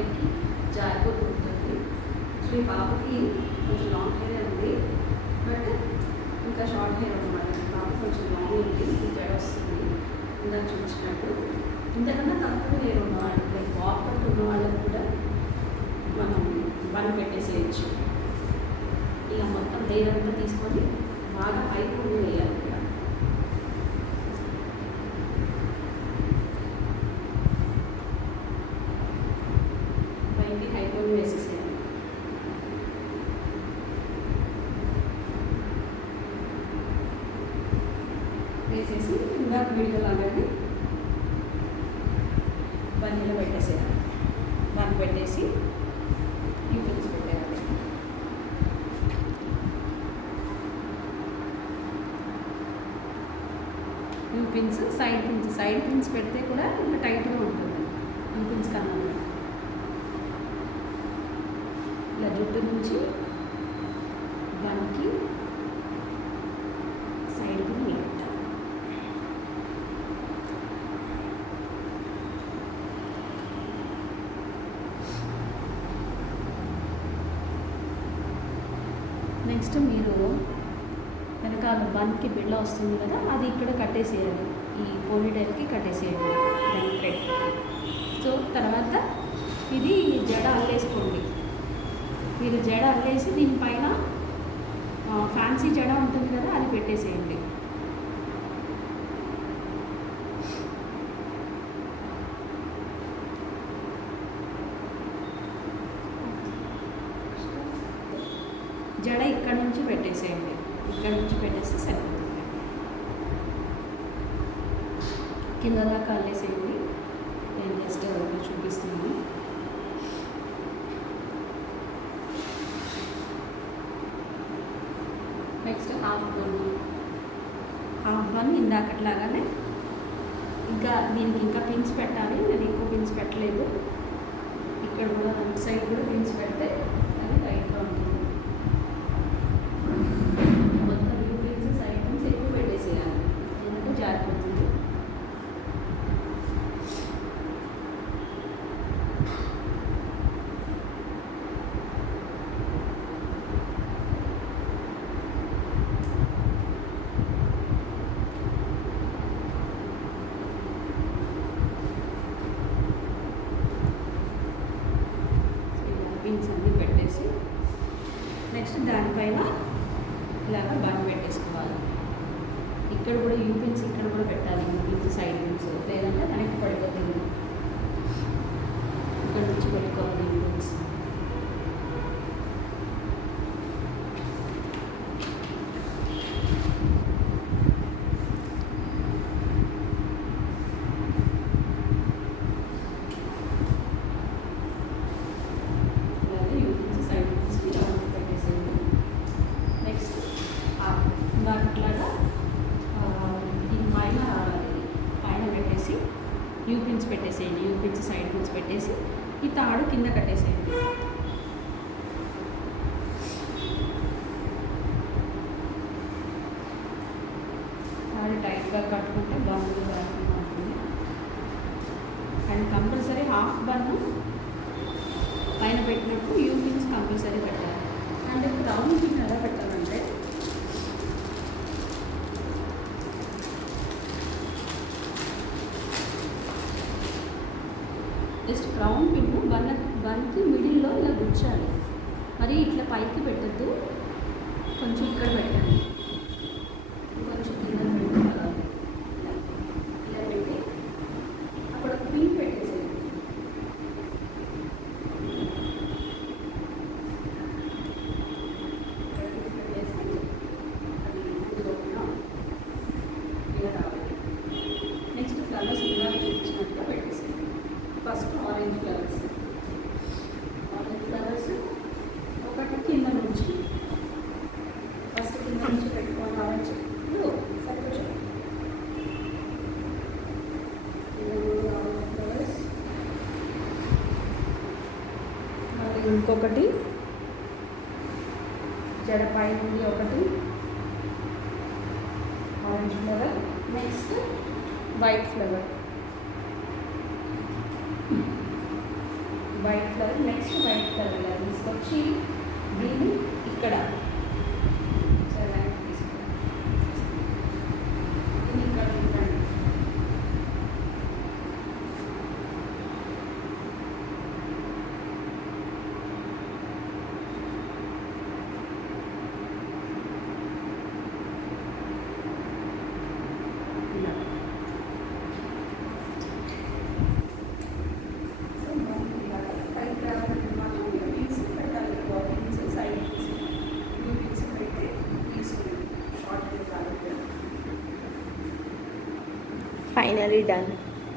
బయటకి జారిపోతూ ఉంటుంది. సో ఈ పాపకి కొంచెం లాంగ్ హెయిర్ ఉంది, బట్ ఇంకా షార్ట్ హెయిర్ అనమాట. పాప కొంచెం లాంగ్ ఉంది, జడ వస్తుంది ఇందాక చూపించినట్టు. ఇంతకన్నా తక్కువ హెయిర్ ఉన్నవాళ్ళు, లైక్ బాబ్ కట్ ఉన్న వాళ్ళకి కూడా మనం బన్ పెట్టేసేయచ్చు. ఇలా మొత్తం హెయిర్ అంతా తీసుకొని బాగా హై పొంగి వేయాలి. ఇక్కడ పైకి హై పొంగి వేసేసేయాలి. వేసేసి ఇందాక వీడియో లాగానే బన్నీలో పెట్టేసేయాలి. బన్ పెట్టేసి యూపిన్స్ పెట్టేయాలి. యూపిన్స్, సైడ్ పిన్స్ పెడితే కూడా ఇంకా టైట్గా ఉంటుంది యూపిన్స్ కన్నా. ఇలా జుట్టు నుంచి దానికి సైడ్ పిన్ పెట్టాలి. నెక్స్ట్ మీరు వెనకాల బన్కి బిళ్ళ వస్తుంది కదా, అది ఇక్కడ కట్టేసేయాలి. ఈ పోనీటైల్కి కట్టేసేయండి దాని థ్రెడ్. సో తర్వాత ఇది జడ అల్లేసుకోండి. మీరు జడ అల్లేసి దీనిపైన ఫ్యాన్సీ జడ ఉంటుంది కదా, అది పెట్టేసేయండి. జడ ఇక్కడ నుంచి పెట్టేసేయండి. ఇక్కడ నుంచి పెట్టేస్తే సరిపోతుంది. కింద దాకా అల్లేసేయండి. నేను జస్ట్ చూపిస్తున్నాను. నెక్స్ట్ హాఫ్ బన్ ఇందాకట్లాగానే ఇంకా దీనికి ఇంకా పిన్స్ పెట్టాలి. నేను ఎక్కువ పిన్స్ పెట్టలేదు. ఇక్కడ కూడా సైడ్ కూడా పిన్స్ పెడితే అది రైట్గా ఉంటుంది. మొత్తం యూ పిన్స్, సైడ్ పిన్స్ ఎక్కువ పెట్టేసేయాలి, ఎందుకంటే జారిపోతుంది. పిన్స్ అన్నీ పెట్టేసి నెక్స్ట్ దానిపైన ఇలాగా బన్ పెట్టేసుకోవాలి. ఇక్కడ కూడా యూ పిన్స్ ఇక్కడ కూడా పెట్టాలి. యూ పిన్స్, సైడ్ పిన్స్, లేదంటే వెనక్కి పడిపోతుంది. ఇక్కడ నుంచి పెట్టుకోవాలి యూ పిన్స్. యూ పిన్స్ పెట్టేసేయండి. యూ పిన్స్, సైడ్ పిన్స్ పెట్టేసి ఈ తాడు కింద కట్టేసేయండి. తాడు టైట్గా కట్టుకుంటే బాగుంటుంది ఉంటుంది. అండ్ కంపల్సరీ హాఫ్ బన్ పైన పెట్టినప్పుడు యూ పిన్స్ కంపల్సరీ పెట్టాలి. అండ్ క్రౌన్ పిన్ ఎలా పెట్టాలంటే జస్ట్ క్రౌన్ పిన్ బన్కి మిడిల్లో ఇలా గుచ్చాలి. మరి ఇట్లా పైకి పెట్టద్దు, కొంచెం ఇక్కడ పెట్టండి, కొంచెం కింద పెట్టుకోవాలి. ఇలా పెట్టి అక్కడ పిన్ పెట్టేసేయండి. నెక్స్ట్ ఫ్లవర్స్ ఇలా ఇచ్చినట్టుగా పెట్టేసేయండి. ఫస్ట్ ఆరెంజ్ ఫ్లవర్స్ ఒకటి కింద నుంచి ఫస్ట్ కింద నుంచి పెట్టుకోవాలి. ఆరెంజ్ సరిపోచ్చు. ఫ్లవర్స్ అది ఇంకొకటి జడపై నుండి ఒకటి orange flower. Next white flower. White colour, next white colour ఇలా తీసుకొచ్చి దీన్ని ఇక్కడ సరే తీసుకోండి, దీన్ని ఇక్కడ తిప్పండి. ఇలా పైకి రావాలంటే మాత్రం మీరు పిన్స్ పెట్టాలి. పిన్స్ సైడ్ పిన్స్, ఇది పిన్స్ పెడితే తీసుకుని షార్ట్ కావాలి. Finally done.